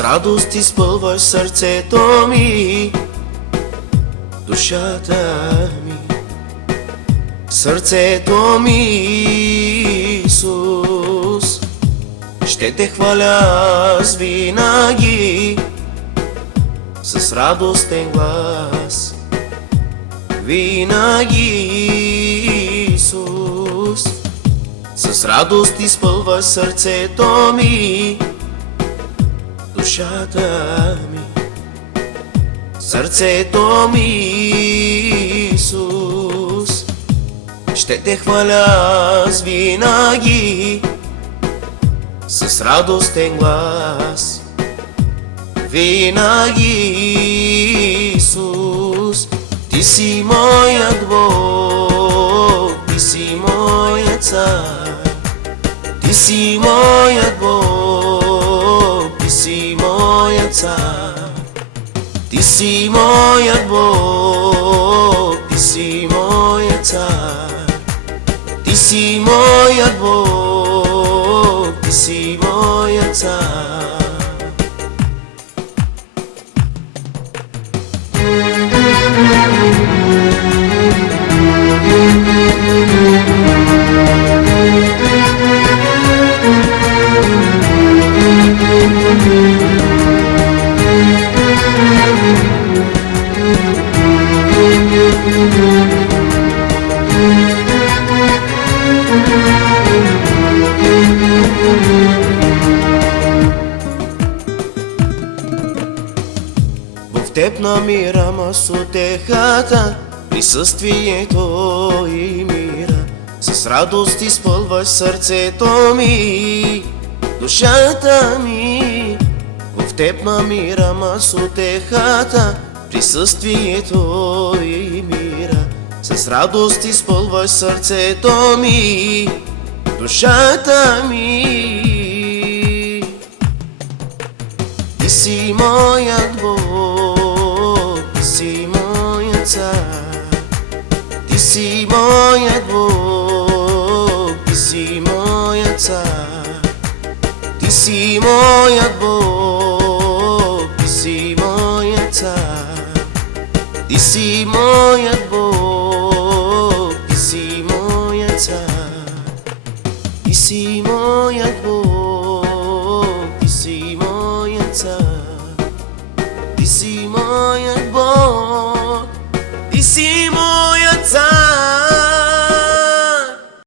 С радост изпълваш сърцето ми, душата ми, сърцето ми, Исус. Ще те хваля аз винаги с радостен глас, винаги, Исус. С радост изпълваш сърцето ми, душата ми, сърцето ми, Исус. Ще те хваля аз винаги с радостен глас, винаги, Исус. Ти си моят Бог, ти си моят цар, ти си моят Бог, ти си моят цар, ти си моят Бог, ти си моят цар, ти си моят Бог, ти си моят цар. В теб намирам аз утехата, присъствието и мира. С радост изпълваш сърцето ми, душата ми. В теб намирам аз утехата, присъствието и мира. С радост изпълваш сърцето ми, душата ми. Ти си моят Бог, ти си моят цар, ти си моят Бог, ти си моят цар, ти си моят Бог, ти си моят цар, ти си моят Бог, ти си моят цар, ти си моят Бог, ти си моят цар, ти си моят Бог, ти си